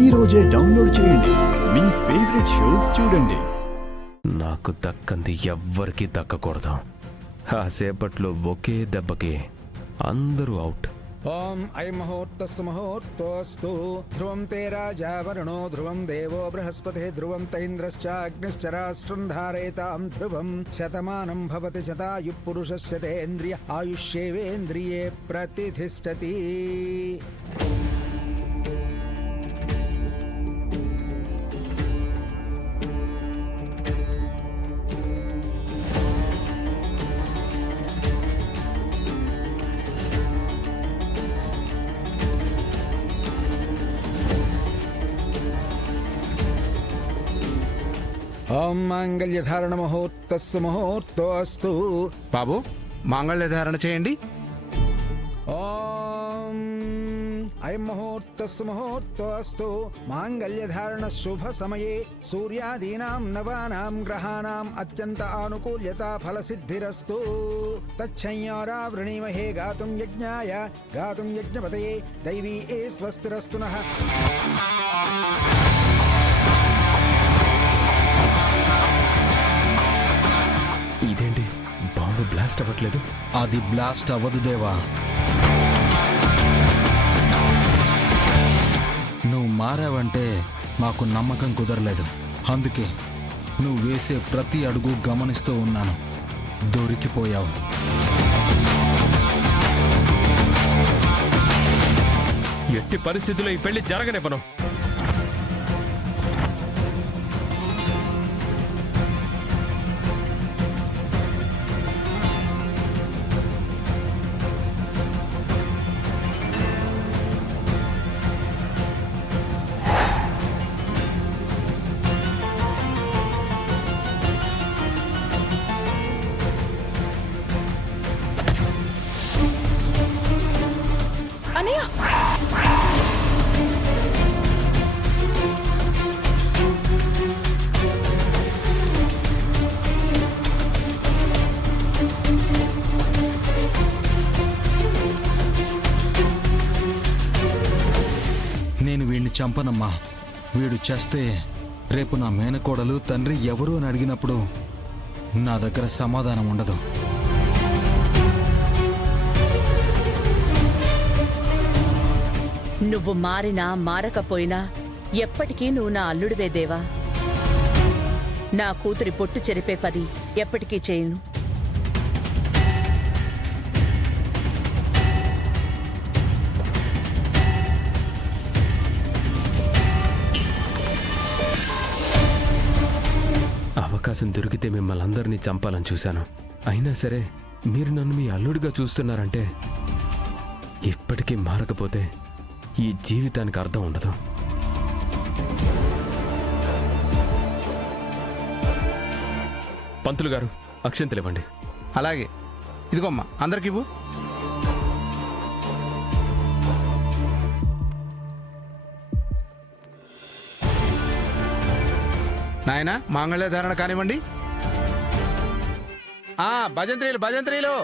ఈ రోజే డౌన్లోడ్ చేయండి. మీ ఫేవరెట్ షోస్ చూడండి. నాకు దక్కంది ఎవ్వరికీ దక్కకూడదు. కాసేపట్లో ఒకే దెబ్బకి అందరూ అవుట్. ఓం ఐం ముహూర్తస్సు ముహూర్తోస్తు ధ్రువం తే రాజా వరుణో ధ్రువం దేవో బృహస్పతి ధ్రువం తైంద్రశ్చ అగ్నిశ్చ రాష్ట్రం ధారయతాం ధ్రువం శతమానం భవతి శతాయు పురుషస్య తేంద్రియ ఆయుష్యేవేంద్రియే ప్రతిష్ఠతి. ఓం మాంగళ్యధారణ ముహూర్తస్సు ముహూర్తోస్తు. బాబు, మాంగళ్యధారణ చేయండి. ఓం ఐం ముహూర్తస్సు ముహూర్తోస్తు మాంగళ్యధారణ శుభ సమయే సూర్యాదీనాం నవానాం గ్రహాణాం అత్యంత ఆనుకూల్యత ఫలసిద్ధిరస్తు. తచ్చంయోరావృణీమహే గాతుం యజ్ఞాయ గాతుం యజ్ఞపతయే దైవీ ఏ స్వస్తిరస్తు నః. ఇదేంటి బాంబు బ్లాస్ట్ అవ్వట్లేదు? అది బ్లాస్ట్ అవ్వదు దేవా. నువ్వు మారావంటే మాకు నమ్మకం కుదరలేదు. అందుకే నువ్వు వేసే ప్రతి అడుగు గమనిస్తూ ఉన్నాను. దొరికిపోయావు. ఎట్టి పరిస్థితుల్లో ఈ పెళ్లి జరగనివ్వను. నేను వీడిని చంపనమ్మా. వీడు చేస్తే రేపు నా మేనకోడలు తండ్రి ఎవరు అని అడిగినప్పుడు నా దగ్గర సమాధానం ఉండదు. నువ్వు మారినా మారకపోయినా ఎప్పటికీ నువ్వు నా అల్లుడివే దేవా. నా కూతురి పొట్టు చెరిపే పది ఎప్పటికీ చేయను. అవకాశం దొరికితే మిమ్మల్ని అందరినీ చంపాలని చూశాను. అయినా సరే మీరు నన్ను మీ అల్లుడిగా చూస్తున్నారంటే ఇప్పటికీ మారకపోతే ఈ జీవితానికి అర్థం ఉండదు. పంతులు గారు, అక్షంతలు ఇవ్వండి. అలాగే, ఇదిగోమ్మా అందరికి ఇవ్వు. నాయనా, మాంగళ్యధారణ కానివ్వండి. భజంత్రీలు భజంత్రీలు.